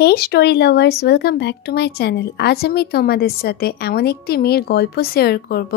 Hey story lovers, welcome back to my channel. আজ আমি তোমাদের সাথে এমন একটি মেয়ের গল্প শেয়ার করব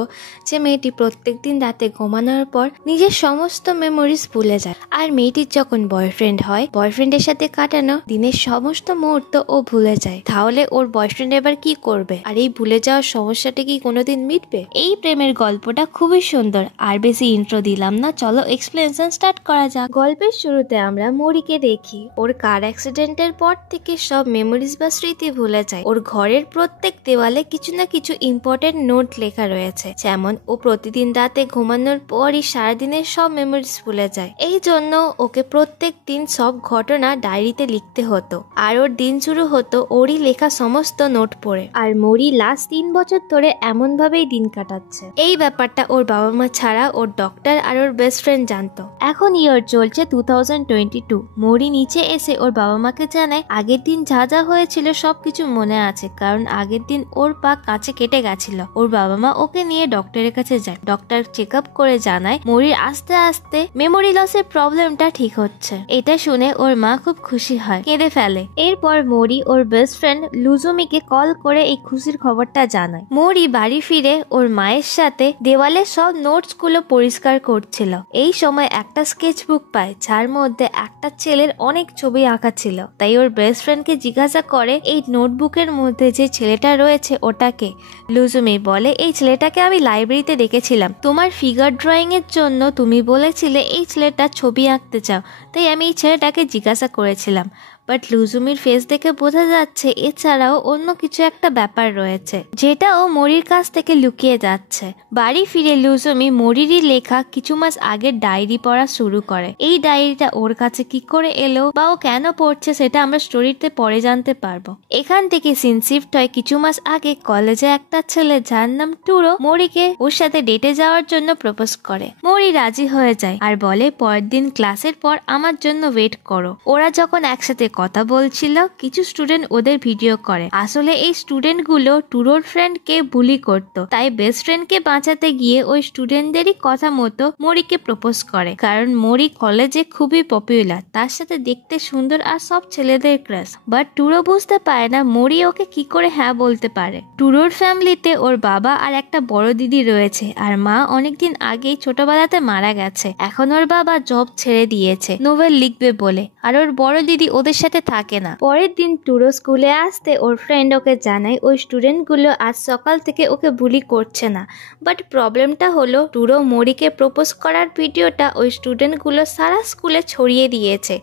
যে মেয়েটি প্রত্যেক দিন রাতে ঘুমানোর পর নিজের সমস্ত মেমোরিজ ভুলে যায়। আর মেয়েটির যখন বয়ফ্রেন্ড হয়, বয়ফ্রেন্ডের সাথে কাটানো দিনের সমস্ত মুহূর্ত ও ভুলে যায়। তাহলে ওর বয়ফ্রেন্ড এবার কি করবে? আর এই ভুলে যাওয়ার সমস্যাটা কি কোনোদিন মিটবে? এই প্রেমের গল্পটা খুবই সুন্দর। আর বেশি ইন্ট্রো দিলাম না, চলো এক্সপ্লেনেশন স্টার্ট করা যাক। গল্পের শুরুতে আমরা মরিকে দেখি। ওর কার অ্যাক্সিডেন্টের পর থেকে সব মেমোরিজ বা স্মৃতি ভুলে যায়। ওর ঘরের প্রত্যেক দেওয়ালে কিছু না কিছু ইম্পর্টেন্ট নোট লেখা রয়েছে, যেমন ও প্রতিদিন রাতে ঘুমানোর পরই সারাদিনের সব মেমোরিজ ভুলে যায়। এই জন্য ওকে প্রত্যেক দিন সব ঘটনা ডায়েরিতে লিখতে হতো। আর ওর দিন শুরু হতো ওরই লেখা সমস্ত নোট পড়ে। আর মরি লাস্ট 3 বছর ধরে এমন ভাবেই দিন কাটাচ্ছে। এই ব্যাপারটা ওর বাবা মা ছাড়া ওর ডক্টর আর ওর বেস্ট ফ্রেন্ড জানতো। এখন ইয়ার চলছে 2022। মরি নিচে এসে ওর বাবা মাকে জানায় আগের দিন যা যা হয়েছিল সবকিছু মনে আছে, কারণ আগের দিন ওর পা কাছে কেটে গেছিল। ওর বাবা মা ওকে নিয়ে ডক্টরের কাছে যায়। ডক্টর চেক আপ করে জানায় মরির আস্তে আস্তে মেমোরি লসের প্রবলেমটা ঠিক হচ্ছে। এটা শুনে ওর মা খুব খুশি হয়, কেঁদে ফেলে। এরপর মরি ওর বেস্ট ফ্রেন্ড লুজুমিকে কল করে এই খুশির খবরটা জানায়। মরি বাড়ি ফিরে ওর মায়ের সাথে দেওয়ালে সব নোটস গুলো পরিষ্কার করছিল। এই সময় একটা স্কেচ বুক পায়, যার মধ্যে একটা ছেলের অনেক ছবি আঁকা ছিল। তাই ওর বেস্ট ফ্রেন্ডকে জিজ্ঞাসা করে এই নোটবুকের মধ্যে যে ছেলেটা রয়েছে ওটাকে। লুজুমি বলে এই ছেলেটাকে আমি লাইব্রেরিতে দেখেছিলাম, তোমার ফিগার ড্রয়িং এর জন্য তুমি বলেছিলে এই ছেলেটার ছবি আঁকতে চাও, তাই আমি এই ছেলেটাকে জিজ্ঞাসা করেছিলাম। বাট লুজুমির ফেস দেখে বোঝা যাচ্ছে এছাড়াও অন্য কিছু একটা ব্যাপার রয়েছে, যেটা ও মরির কাছ থেকে লুকিয়ে যাচ্ছে। বাড়ি ফিরে লুজুমি মরিরই লেখা কিছু মাস আগের ডায়েরি পড়া শুরু করে। এই ডায়েরিটা ওর কাছে কি করে এলো বা ও কেন পড়ছে সেটা আমরা স্টোরিতে পরে জানতে পারবো। এখান থেকে সিন শিফট হয় কিছু মাস আগে। কলেজে একটা ছেলে যার নাম টুরো মরিকে ওর সাথে ডেটে যাওয়ার জন্য প্রপোজ করে। মরি রাজি হয়ে যায় আর বলে পরের দিন ক্লাসের পর আমার জন্য ওয়েট করো। ওরা যখন একসাথে কথা বলছিল, কিছু স্টুডেন্ট ওদের ভিডিও করে। আসলে এই স্টুডেন্ট গুলো টুরোর ফ্রেন্ডকে বুলি করতো, তাই বেস্ট ফ্রেন্ডকে বাঁচাতে গিয়ে ওই স্টুডেন্টদেরই কথা মতো মরিকে প্রপোজ করে। কারণ মরি কলেজে খুবই পপুলার, তার সাথে দেখতে সুন্দর আর সব ছেলেদের ক্রাশ। বাট টুরো বুঝতে পারে না মরি ওকে কি করে হ্যাঁ বলতে পারে। টুরোর ফ্যামিলিতে ওর বাবা আর একটা বড় দিদি রয়েছে, আর মা অনেকদিন আগেই ছোটবেলাতে মারা গেছে। এখন ওর বাবা জব ছেড়ে দিয়েছে নোবেল লিখবে বলে, আর ওর বড় দিদি ওদের সাথে থাকে না। পরের দিন টুরো স্কুলে আসতে ওর ফ্রেন্ড ওকে জানায় ওই স্টুডেন্ট গুলো আজ সকাল থেকে ওকে বুলি করছে না। বাট প্রবলেমটা হলো টুরো মরিকে প্রপোজ করার ভিডিওটা ওই স্টুডেন্ট গুলো সারা স্কুলে ছড়িয়ে দিয়েছে।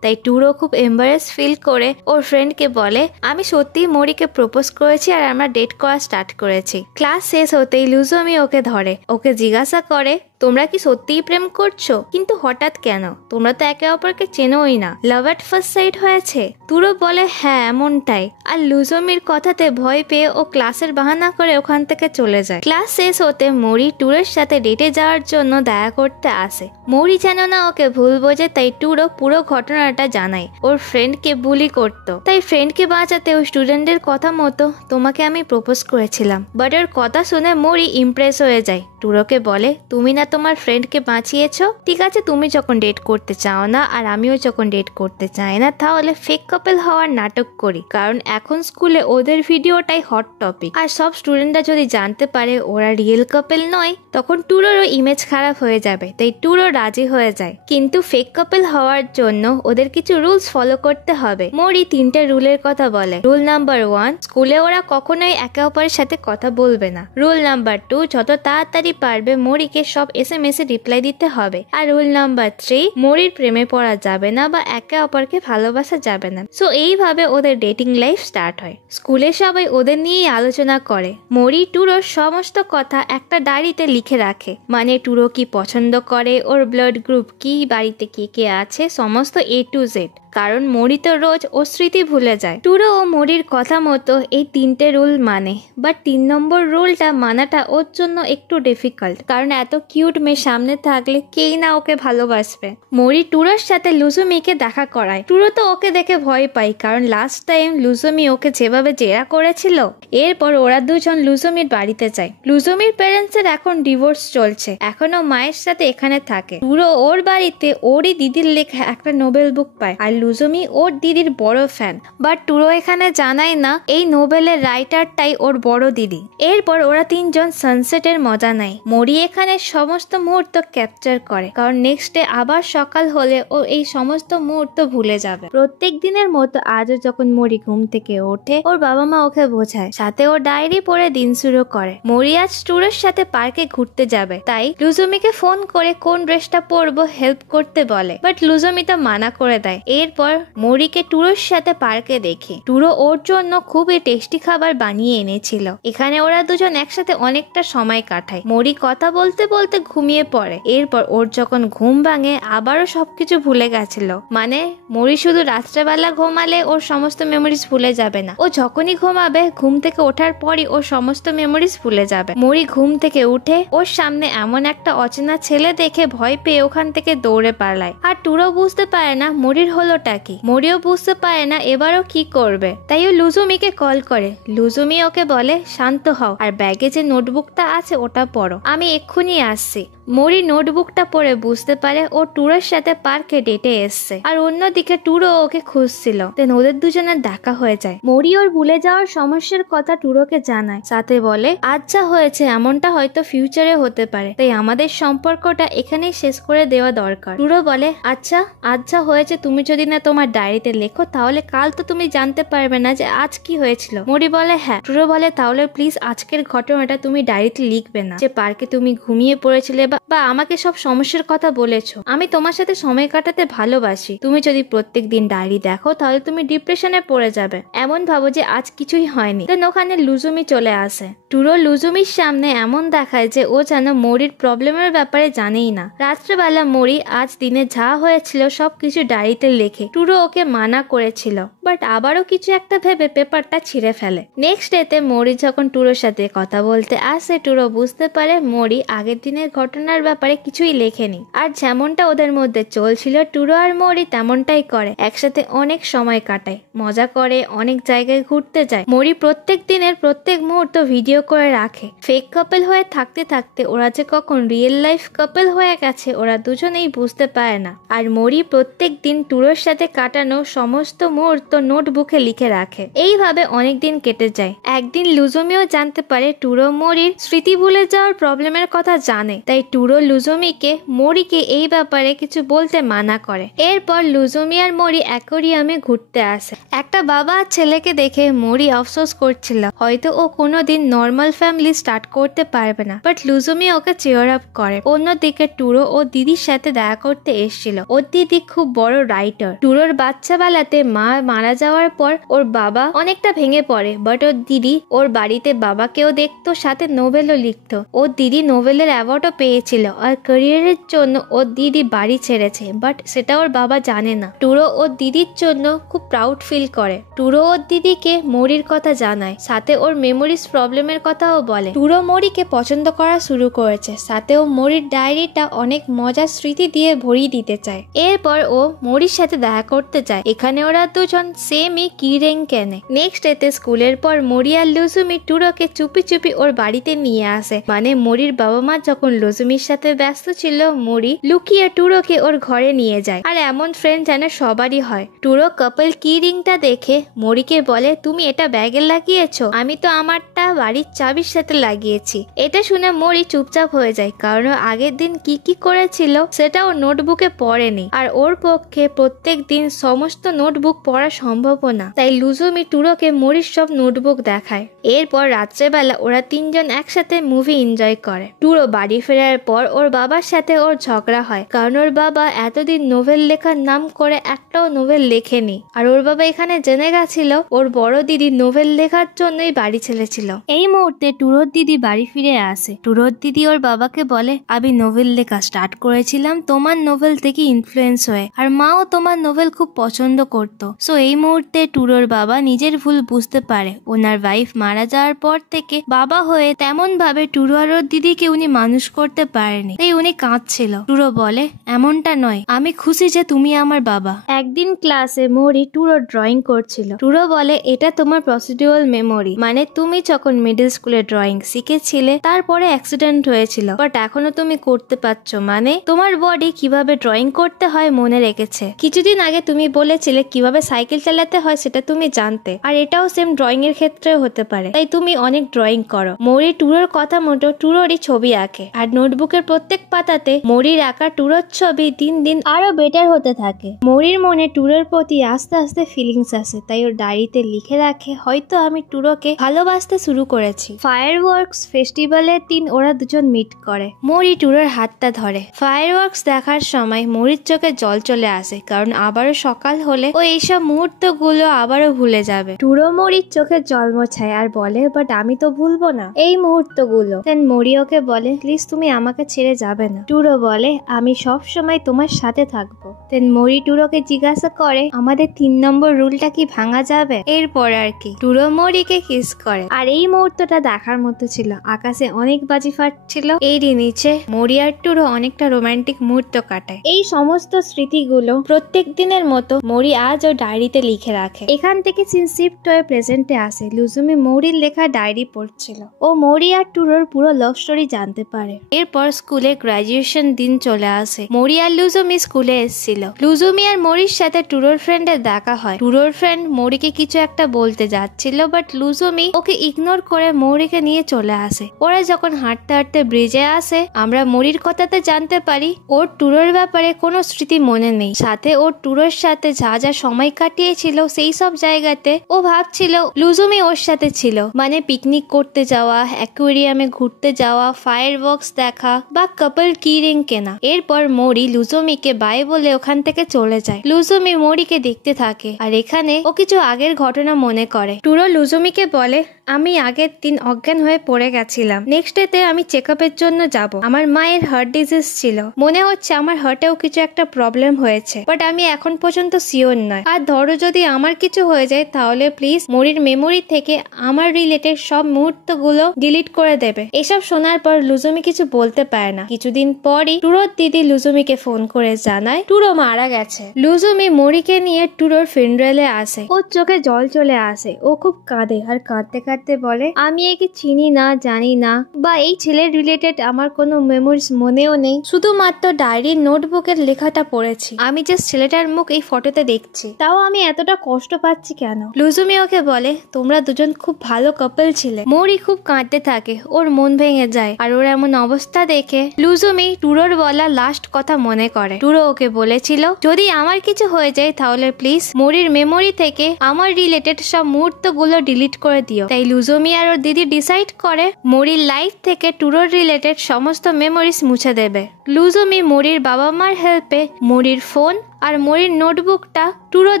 তাই টুরো খুব এম্বারেস ফিল করে ওর ফ্রেন্ডকে বলে আমি সত্যিই মরিকে প্রপোজ করেছি আর আমরা ডেট করা স্টার্ট করেছি। ক্লাস শেষ হতেই লুজুমি ওকে ধরে, ওকে জিজ্ঞাসা করে তোমরা কি সত্যিই প্রেম করছো? কিন্তু হঠাৎ কেন? তোমরা তো একে অপরকে চেনোই না। লাভ এট ফার্স্ট সাইট হয়েছে? টুরো বলে হ্যাঁ এমনটাই। আর লুজুমির কথাতে ভয় পেয়ে ও ক্লাসের বাহানা করে ওখান থেকে চলে যায়। ক্লাস শেষ হতে মরি টুরের সাথে ডেটে যাওয়ার জন্য দেখা করতে আসে। মরি যেন না ওকে ভুল বোঝে, তাই টুরো পুরো ঘটনাটা জানায়। ওর ফ্রেন্ডকে বুলি করতো, তাই ফ্রেন্ডকে বাঁচাতে ওই স্টুডেন্টের কথা মতো তোমাকে আমি প্রপোজ করেছিলাম। বাট ওর কথা শুনে মরি ইমপ্রেস হয়ে যায়। টুরোকে বলে তুমি না তোমার ফ্রেন্ডকে বাঁচিয়েছো, ঠিক আছে তুমি যখন ডেট করতে চাও না আর আমিও যখন ডেট করতে চাই না, তাহলে ফেক কাপল হওয়ার নাটক করি। কারণ এখন স্কুলে ওদের ভিডিওটাই হট টপিক, আর সব স্টুডেন্টরা যদি জানতে পারে ওরা রিয়েল কাপল নয়, তখন টুরোরও ইমেজ খারাপ হয়ে যাবে। তাই টুরো রাজি হয়ে যায়, কিন্তু ফেক কাপল হওয়ার জন্য ওদের কিছু রুলস ফলো করতে হবে। মরি 3টে রুলের কথা বলে। রুল নাম্বার 1, স্কুলে ওরা কখনোই একে অপরের সাথে কথা বলবে না। রুল নাম্বার 2, যত তাড়াতাড়ি পারবে মরিকে সব SMS এ রিপ্লাই দিতে হবে। আর রুল নাম্বার 3, মরির প্রেমে পড়া যাবে না বা একে অপরকে ভালোবাসা যাবে না। সো এইভাবে ওদের ডেটিং লাইফ স্টার্ট হয়। স্কুলে সবাই ওদের নিয়েই আলোচনা করে। মরি টুরোর সমস্ত কথা একটা ডায়েরিতে লিখে রাখে, মানে টুরো কি পছন্দ করে, ওর ব্লাড গ্রুপ কি, বাড়িতে কে কে আছে, সমস্ত A to Z। কারণ মরি তো রোজ ও স্মৃতি ভুলে যায়। টুরো ও মরির কথা মতো এই 3টে রুল মানে, বাট 3 নম্বর রুলটা মানাটা ওর জন্য একটু ডিফিকাল্ট, কারণ এত কিউট মেয়ে সামনে থাকলে কেই না ওকে ভালোবাসবে। মরি টুরোর সাথে লুজুমিকে দেখা করায়। টুরো তো ওকে দেখে ভয় পায়, কারণ লাস্ট টাইম লুজুমি ওকে যেভাবে জেরা করেছিল। এরপর ওরা দুজন লুজুমির বাড়িতে যায়। লুজুমির প্যারেন্টস এর এখন ডিভোর্স চলছে, এখনো মায়ের সাথে এখানে থাকে। টুরো ওর বাড়িতে ওরই দিদির লেখা একটা নোবেল বুক পায়, আর লুজুমি ওর দিদির বড় ফ্যান, বাট টুরো এখানে জানায় না এই নোবেলের রাইটারটাই ওর বড় দিদি। এরপর ওরা তিনজন সানসেটের মজা নেয়। মরি এখানে সমস্ত মুহূর্ত ক্যাপচার করে, কারণ নেক্সট ডে আবার সকাল হলে ও এই সমস্ত মুহূর্ত ভুলে যাবে। প্রত্যেক দিনের মতো আজও যখন মরি ঘুম থেকে ওঠে, ওর বাবা মা ওকে বোঝায়, সাথে ও ডায়েরি পড়ে দিন শুরু করে। মরি আজ টুরোর সাথে পার্কে ঘুরতে যাবে, তাই লুজুমিকে ফোন করে কোন ড্রেসটা পরবো হেল্প করতে বলে, বাট লুজুমি তো মানা করে দেয়। এরপর মরিকে টুরোর সাথে পার্কে দেখে টুরো ওর জন্য খুবই টেস্টি খাবার বানিয়ে এনেছিল। এখানে ওরা দুজন একসাথে অনেকটা সময় কাটায়। মরি কথা বলতে বলতে ঘুমিয়ে পড়ে। এরপর ওর যখন ঘুম ভাঙে আবারও সবকিছু ভুলে গেছিল। মানে মরি শুধু রাত্রেবেলা ঘুমালে ওর সমস্ত মেমোরিজ ভুলে যাবে না, ও যখনই ঘুমাবে ঘুম থেকে ওঠার পরই ওর সমস্ত মেমোরিজ ভুলে যাবে। মরি ঘুম থেকে উঠে ওর সামনে এমন একটা অচেনা ছেলে দেখে ভয় পেয়ে ওখান থেকে দৌড়ে পালায়। আর টুরো বুঝতে পারে না মরির হলোটা কি, মরিও বুঝতে পারে না এবারও কি করবে, তাই ও লুজুমিকে কল করে। লুজুমি ওকে বলে শান্ত হও আর ব্যাগে যে নোটবুকটা আছে ওটা পড়ো, আমি এক্ষুনি আসছি। মরি নোটবুকটা পড়ে বুঝতে পারে ও টুরোর সাথে পার্কে ডেটে এসছে, আর অন্যদিকে টুরো ওকে খুঁজছিল। দেন ওদের দুজনের দেখা হয়ে যায়। মরি ওর ভুলে যাওয়ার সমস্যার কথা টুরোকে জানায়, সাথে বলে আজ যা হয়েছে এমনটা হয়তো ফিউচারে হতে পারে, তাই আমাদের সম্পর্কটা এখানেই শেষ করে দেওয়া দরকার। টুরো বলে আচ্ছা, আজ যা হয়েছে তুমি যদি না তোমার ডায়েরিতে লেখো তাহলে কাল তো তুমি জানতে পারবে না যে আজ কি হয়েছিল। মরি বলে হ্যাঁ। টুরো বলে তাহলে প্লিজ আজকের ঘটনাটা তুমি ডায়েরিতে লিখবে না, যে পার্কে তুমি ঘুমিয়ে পড়েছিলে বা আমাকে সব সমস্যার কথা বলেছো। আমি তোমার সাথে সময় কাটাতে ভালোবাসি, তুমি যদি প্রত্যেক দিন ডায়েরি দেখো তাহলে তুমি ডিপ্রেশনে পড়ে যাবে। এমন ভাবো যে আজ কিছুই হয়নি। দেন ওখানে লুজুমি চলে আসে। টুরো লুজুমির সামনে এমন দেখায় যে ও যেন মরির প্রবলেমের ব্যাপারে জানেই না। রাত্রেবেলা মরি আজ দিনে যা হয়েছিল সবকিছু ডায়েরিতে লেখে। টুরো ওকে মানা করেছিল, বাট আবারও কিছু একটা ভেবে পেপারটা ছিঁড়ে ফেলে। নেক্সট ডেতে মরি যখন টুরোর সাথে কথা বলতে আসে, টুরো বুঝতে পারে মরি আগের দিনের ঘটনার ব্যাপারে কিছুই লেখেনি। আর যেমনটা ওদের মধ্যে চলছিল টুরো আর মরি তেমনটাই করে। একসাথে অনেক সময় কাটায়, মজা করে, অনেক জায়গায় ঘুরতে যায়। মরি প্রত্যেক দিনের প্রত্যেক মুহূর্ত ভিডিও করে রাখে। ফেক কাপল হয়ে থাকতে থাকতে ওরা যে কখন রিয়েল লাইফ কাপল হয়ে গেছে ওরা দুজনেই বুঝতে পারে না। আর মরি প্রত্যেক দিন টুরোর সাথে কাটানো সমস্ত মুহূর্ত নোটবুকে লিখে রাখে। এইভাবে অনেক দিন কেটে যায়। একদিন লুজুমিও জানতে পারে টুরো মরির স্মৃতি ভুলে যাওয়ার প্রবলেমের কথা জানে, তাই টুরো লুজুমিকে মরিকে এই ব্যাপারে কিছু বলতে মানা করে। এরপর লুজুমি আর মরি অ্যাকোরিয়ামে ঘুরতে আসে। একটা বাবা আর ছেলেকে দেখে মরি আফসোস করছিল, হয়তো ও কোনোদিন নর্মাল ফ্যামিলি স্টার্ট করতে পারবে না, বাট লুজুমি ওকে চিয়ার আপ করে। অন্যদিকে টুরো ও দিদির সাথে দেখা করতে এসেছিল। ওর দিদি খুব বড় রাইটার। টুরোর বাচ্চা বেলাতে মা মারা যাওয়ার পর ওর বাবা অনেকটা ভেঙে পড়ে, বাট ওর দিদি ওর বাড়িতে বাবাকেও দেখতো, সাথে নোবেলও লিখতো। ওর দিদি নোবেলের অ্যাওয়ার্ডও পেয়েছিল। আর ক্যারিয়ারের জন্য ওর দিদি বাড়ি ছেড়েছে, বাট সেটা ওর বাবা জানে না। টুরো ওর দিদির জন্য খুব প্রাউড ফিল করে। টুরো ওর দিদিকে মরির কথা জানায়, সাথে ওর মেমোরিজ প্রবলেমের কথাও বলে। টুরো মরিকে পছন্দ করা শুরু করেছে, সাথে ও মরির ডায়েরিটা অনেক মজার স্মৃতি দিয়ে ভরিয়ে দিতে চায়। এরপর ও মরির সাথে দেখা করতে যায়। এখানে ওরা দুজন সেমই কি রিং কেনে। নেক্সট ডেতে স্কুলের পর মরি আর লুজুমি টুরোকে চুপি চুপি ওর বাড়িতে নিয়ে আসে। মানে মরির বাবা মা যখন লুজুমির সাথে ব্যস্ত ছিল, মরি লুকিয়ে টুরোকে ওর ঘরে নিয়ে যায়। আর এমন ফ্রেন্ড যেন সবারই হয়। টুরো কাপল কি রিংটা দেখে মরিকে বলে তুমি এটা ব্যাগে লাগিয়েছো, আমি তো আমারটা বাড়ির চাবির সাথে লাগিয়েছি। এটা শুনে মরি চুপচাপ হয়ে যায়, কারণ আগের দিন কি কি করেছিল সেটা ও নোটবুকে পড়েনি। আর ওর পক্ষে প্রত্যেক দিন সমস্ত নোটবুক পড়া সম্ভব না, তাই লুজুমি টুরোকে মরির সব নোটবুক দেখায়। এরপর রাত্রেবেলা ওরা তিনজন একসাথে মুভি এনজয় করে। টুরো বাড়ি ফেরার পর ওর বাবার সাথে ওর ঝগড়া হয়, কারণ ওর বাবা এতদিন নোভেল লেখার নাম করে একটাও নোভেল লেখেনি। আর ওর বাবা এখানে জেনে গেছিল ওর বড় দিদি নোভেল লেখার জন্যই বাড়ি ছেড়েছিল। এই মুহূর্তে টুরোর দিদি বাড়ি ফিরে আসে। টুরোর দিদি ওর বাবাকে বলে আমি নোভেল লেখা স্টার্ট করেছিলাম তোমার নোভেল থেকে ইনফ্লুয়েন্স হয়ে, আর মাও তোমার নোভেল খুব পছন্দ করতো। সো এই মুহূর্তে টুরোর বাবা নিজের ভুল বুঝতে পারে। ওনার ওয়াইফ মারা যাওয়ার পর থেকে বাবা হয়ে তেমন ভাবে টুরো আর ওর দিদিকে উনি মানুষ করতে পারেনি, তাই উনি কাঁদছিল। টুরো বলে এমনটা নয়, আমি খুশি যে তুমি আমার বাবা। একদিন ক্লাসে মরি টুরো ড্রয়িং করছিল। টুরো বলে এটা তোমার প্রসিডিউরাল মেমোরি, মানে তুমি যখন মিডল স্কুলে ড্রয়িং শিখেছিলে তারপরে অ্যাক্সিডেন্ট হয়েছিল, বাট এখনো তুমি করতে পারছো, মানে তোমার বডি কিভাবে ড্রয়িং করতে হয় মনে রেখেছে। কিছুদিন কিছুদিন আগে তুমি বলেছিলে কিভাবে সাইকেল চালাতে হয় সেটা তুমি জানতে, আর এটাও সেম ড্রয়িং এর ক্ষেত্রেও হতে পারে, তাই তুমি অনেক ড্রয়িং করো। মৌরি টুরোর কথা মতো টুরোরই ছবি আঁকে, আর নোটবুকের প্রত্যেক পাতাতে মৌরির আঁকা টুরোর ছবি দিন দিন আরো বেটার হতে থাকে। মৌরির মনে টুরোর প্রতি আস্তে আস্তে ফিলিংস আসে, তাই ওর ডায়েরিতে লিখে রাখে, হয়তো আমি টুরোকে ভালোবাসতে শুরু করেছি। ফায়ারওয়ার্কস ফেস্টিভ্যালের দিন ওরা দুজন মিট করে। মৌরি টুরোর হাতটা ধরে। ফায়ারওয়ার্কস দেখার সময় মৌরির চোখে জল চলে আসে, কারণ আবারও সকাল হলে ও এইসব মুহূর্তগুলো আবারও ভুলে যাবে। টুরো মৌরির চোখে জল মোছায় আর বলে, বাট আমি তো ভুলবো না এই মুহূর্তগুলো। দেন মৌরি ওকে বলে, প্লিজ তুমি আমাকে ছেড়ে যাবে না। টুরো বলে, আমি সব সময় তোমার সাথে থাকবো। দেন মৌরি টুরোকে জিজ্ঞাসা করে, আমাদের 3 নম্বর রুলটা কি ভাঙা যাবে? এরপর আর কি টুরো মৌরিকে কিস করে। আর এই মুহূর্তটা দেখার মতো ছিল। আকাশে অনেক বাজি ফাটছিল, এরই নিচে মৌরি আর টুরো অনেকটা রোমান্টিক মুহূর্ত কাটায়। এই সমস্ত স্মৃতিগুলো প্রত্যেক দিনের মতো মৌরি আজ ও ডায়েরিতে লিখে রাখে। এখান থেকে সিন শিফট হয়ে প্রেজেন্টে আসে। লুজুমি মৌরির লেখা ডায়েরি পড়ছিল। ও মৌরি আর টুরোর পুরো লাভ স্টোরি জানতে পারে। এরপর স্কুলে গ্রাজুয়েশন দিন চলে আসে। মৌরি আর লুজুমি স্কুলে এসেছিল। লুজুমি আর মৌরির সাথে টুরোর ফ্রেন্ডের দেখা হয়। টুরোর ফ্রেন্ড মৌরিকে কিছু একটা বলতে যাচ্ছিল, বাট লুজুমি ওকে ইগনোর করে মৌরিকে নিয়ে চলে আসে। ওরা যখন হাঁটতে হাঁটতে ব্রিজে আসে, আমরা মৌরির কথাতে জানতে পারি ওর টুরোর ব্যাপারে কোনো স্মৃতি মনে নেই। সাথে ওর টুরোর সাথে যা যা সময় কাটিয়েছিল সেই সব জায়গাতে ও ভাবছিল লুজুমি ওর সাথে ছিল, মানে পিকনিক করতে যাওয়া, অ্যাকুয়ারিয়ামে ঘুরতে যাওয়া, ফায়ারওয়ার্কস দেখা বা কাপল কি রিং কেনা। এরপর মৌরি লুজুমিকে বাই বলে ওখান থেকে চলে যায়। লুজুমি মৌরিকে দেখতে থাকে, আর এখানে ও কিছু আগের ঘটনা মনে করে। টুরো লুজুমিকে বলে, আমি আগের দিন অজ্ঞান হয়ে পড়ে গেছিলাম। নেক্সট ডেতে আমি চেক আপের জন্য যাব। আমার মায়ের হার্ট ডিজিজ ছিল। মনে হচ্ছে আমার হার্টেও কিছু একটা প্রবলেম হয়েছে, বাট আমি এখন পর্যন্ত শিওর নয়। আর ধরো যদি আমার কিছু হয়ে যায়, তাহলে প্লিজ মৌরির মেমোরি থেকে আমার রিলেটেড সব মুহূর্তগুলো ডিলিট করে দেবে। এসব শোনার পর লুজুমি কিছু বলতে পারে না। কিছুদিন পরই টুরোর দিদি লুজুমিকে ফোন করে জানায় টুরো মারা গেছে। লুজুমি মৌরিকে নিয়ে টুরোর ফিনারেলে আসে। ওর চোখে জল চলে আসে। ও খুব কাঁদে, আর কাঁদতে কাঁদতে বলে, আমি একে চিনি না, জানি না, বা এই ছেলের রিলেটেড আমার কোনো মেমোরিজ মনেও নেই। শুধুমাত্র ডায়েরির নোটবুকের লেখাটা পড়েছি। আমি জাস্ট ছেলেটার মুখ এই ফটোতে দেখছি, তাও আমি এতটা কষ্ট পাচ্ছি কেন? লুজুমি ওকে বলে, তোমরা দুজন খুব ভালো কাপল ছিলে। মৌরি খুব কাঁদতে থাকে, ওর মন ভেঙে যায়। আর ওর এমন অবস্থা দেখে লুজুমি টুরোর বলা লাস্ট কথা মনে করে। টুরো ওকে বলেছিল, যদি আমার কিছু হয়ে যায় তাহলে প্লিজ মৌরির মেমোরি থেকে আমার রিলেটেড সব মুহূর্তগুলো ডিলিট করে দিও। তাই লুজুমি আর ওর দিদি ডিসাইড করে মৌরির লাইফ থেকে টুরোর রিলেটেড সমস্ত মেমোরিজ মুছে দেবে। লুজুমি মৌরির বাবা মার হেল্পে মৌরির ফোন আর মৌরির নোটবুকটা টুরোর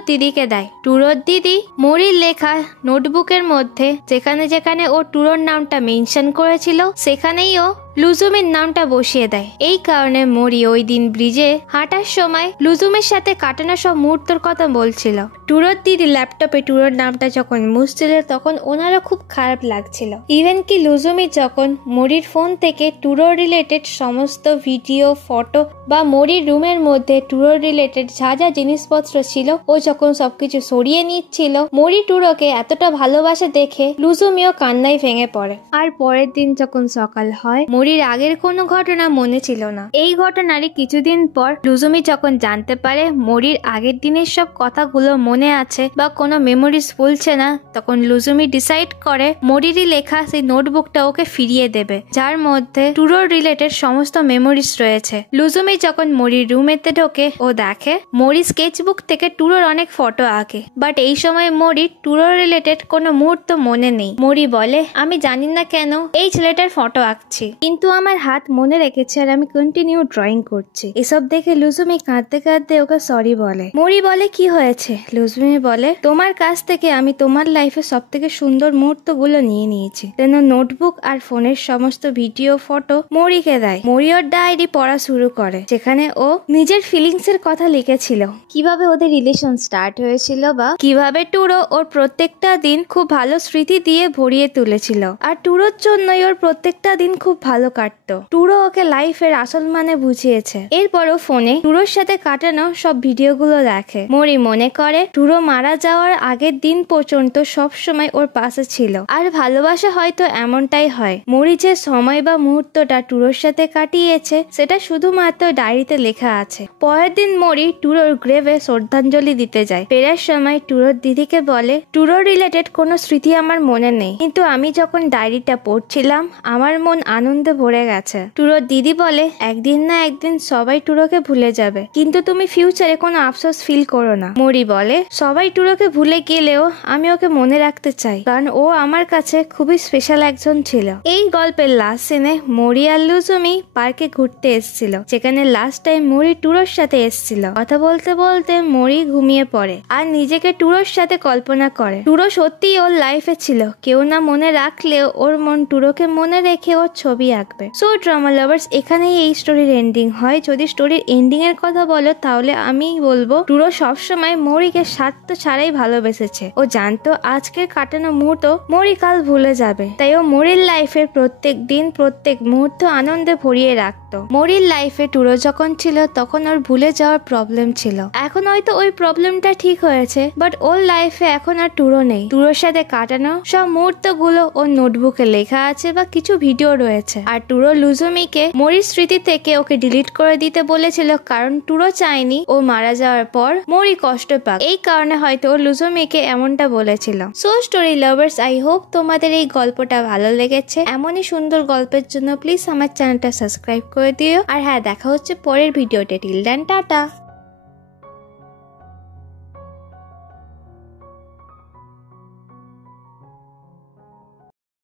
দিদিকে দেয়। টুরোর দিদি মৌরির লেখা নোটবুকের মধ্যে যেখানে যেখানে ও টুরোর নামটা মেনশন করেছিল, সেখানেই ও লুজুমির নামটা বসিয়ে দেয়। এই কারণে মৌরি ওই দিন ব্রিজে হাঁটার সময় লুজুমির সাথে কাটানো সব মুহূর্তের কথা বলছিল। টুরোর দিদি ল্যাপটপে টুরোর নামটা যখন মুছছিল, তখন ওনারও খুব খারাপ লাগছিল। ইভেন কি লুজুমি যখন মৌরির ফোন থেকে টুরোর রিলেটেড সমস্ত ভিডিও, ফটো বা মৌরির রুমের মধ্যে টুরোর রিলেটেড যা যা জিনিসপত্র ছিল, ও যখন সবকিছু সরিয়ে নিচ্ছিল, মৌরি টুরোকে এতটা ভালোবাসে দেখে লুজুমিও কান্নায় ভেঙে পড়ে। আর পরের দিন যখন সকাল হয়, মৌরির আগের কোনো ঘটনা মনে ছিল না। এই ঘটনারই কিছুদিন পর লুজুমি যখন জানতে পারে মৌরির আগের দিনের সব কথাগুলো মনে আছে বা কোনো মেমোরিজ ভুলছে না, তখন লুজুমি ডিসাইড করে মৌরিরই লেখা সেই নোটবুকটা ওকে ফিরিয়ে দেবে, যার মধ্যে টুরোর রিলেটেড সমস্ত মেমোরিজ রয়েছে। লুজুমি যখন মৌরির রুমেতে ঢোকে, ও দেখে মৌরি স্কেচবুক থেকে টুরোর অনেক ফটো আঁকে, বাট এই সময় মৌরির টুরোর রিলেটেড কোনো মুহূর্ত মনে নেই। মৌরি বলে, আমি জানি না কেন এই ছেলেটার ফটো আঁকছি, কিন্তু আমার হাত মনে রেখেছে আর আমি কন্টিনিউ ড্রয়িং করছি। এসব দেখে লুজুমি কাঁদতে কাঁদতে ওকে সরি বলে। মৌরি বলে, কি হয়েছে? লুজুমি বলে, তোমার কাছ থেকে আমি তোমার লাইফে সব থেকে সুন্দর মুহূর্তগুলো নিয়ে নিয়েছি। তেন নোটবুক আর ফোনের সমস্ত ভিডিও, ফটো মৌরিকে দেয়। মৌরি ওর ডায়েরি পড়া শুরু করে, যেখানে ও নিজের ফিলিংস এর কথা লিখেছিল, কিভাবে ওদের রিলেশন স্টার্ট হয়েছিল বা কিভাবে টুরো ওর প্রত্যেকটা দিন খুব ভালো স্মৃতি দিয়ে ভরিয়ে তুলেছিল। আর টুরোর জন্যই ওর প্রত্যেকটা দিন খুব ভালো কাটতো। টুরো ওকে লাইফের আসল মানে বুঝিয়েছে। এরপরও ফোনে টুরোর সাথে কাটানো সব ভিডিওগুলো দেখে। মৌরি মনে করে টুরো মারা যাওয়ার আগের দিন পর্যন্ত সব সময় ওর পাশে ছিল। আর ভালোবাসা হয়তো এমনটাই হয়। মৌরি যে সময় বা মুহূর্তটা টুরোর সাথে কাটিয়েছে, সেটা শুধুমাত্র ডায়েরিতে লেখা আছে। পরের দিন মৌরি টুরোর গ্রেভে শ্রদ্ধাঞ্জলি দিতে যায়। ফেরার সময় টুরোর দিদিকে বলে, টুরো রিলেটেড কোনো স্মৃতি আমার মনে নেই, কিন্তু আমি যখন ডায়েরিটা পড়ছিলাম আমার মন আনন্দে ভরে গেছে। টুরোর দিদি বলে, একদিন না একদিন সবাই টুরোকে ভুলে যাবে, কিন্তু তুমি ফিউচারে কোনো আফসোস ফিল করো না। মরি বলে, সবাই টুরোকে ভুলে গেলেও আমি ওকে মনে রাখতে চাই, কারণ ও আমার কাছে খুবই স্পেশাল একজন ছিল। এই গল্পের লাস্ট সিনে মরি আর লুজুমি পার্কে ঘুরতে এসেছিল, যেখানে লাস্ট টাইম মরি টুরোর সাথে এসেছিল। কথা বলতে বলতে মরি ঘুমিয়ে পড়ে আর নিজেকে টুরোর সাথে কল্পনা করে। টুরো সত্যিই ওর লাইফে ছিল, কেউ না মনে রাখলেও ওর মন টুরোকে মনে রেখে ওর ছবি আঁকবে। সো ড্রামা লাভার্স, এখানেই এই স্টোরির এন্ডিং হয়। যদি স্টোরির এন্ডিং এর কথা বলো তাহলে আমি বলবো টুরো সবসময় মরিকে স্বার্থ ছাড়াই ভালোবেসেছে। ও জানতো আজকের কাটানো মুহূর্ত মরি কাল ভুলে যাবে, তাই ও মরির লাইফের প্রত্যেক দিন প্রত্যেক মুহূর্ত আনন্দে ভরিয়ে রাখতো। মরির লাইফে টুরো যখন ছিল তখন ওর ভুলে যাওয়ার প্রবলেম ছিল, এখন হয়তো ওই প্রবলেমটা ঠিক হয়েছে, বাট ওর লাইফে এখন আর টুরো নেই। টুরোর সাথে কাটানো সব মুহূর্ত গুলো ওর নোটবুকে লেখা আছে বা কিছু ভিডিও রয়েছে। আর টুরো লুজুমিকে মরির স্মৃতি থেকে ওকে ডিলিট করে দিতে বলেছিল, কারণ টুরো চায়নি ও মারা যাওয়ার পর মরি কষ্ট পাক। এই কারণে হয়তো ও লুজুমিকে এমনটা বলেছিল। So story lovers, I hope তোমাদের এই গল্পটা ভালো লেগেছে। এমনই সুন্দর গল্পের জন্য প্লিজ আমার চ্যানেলটা সাবস্ক্রাইব করে দিও। আর হ্যাঁ, দেখা হচ্ছে পরের ভিডিওতে। Till then, tata.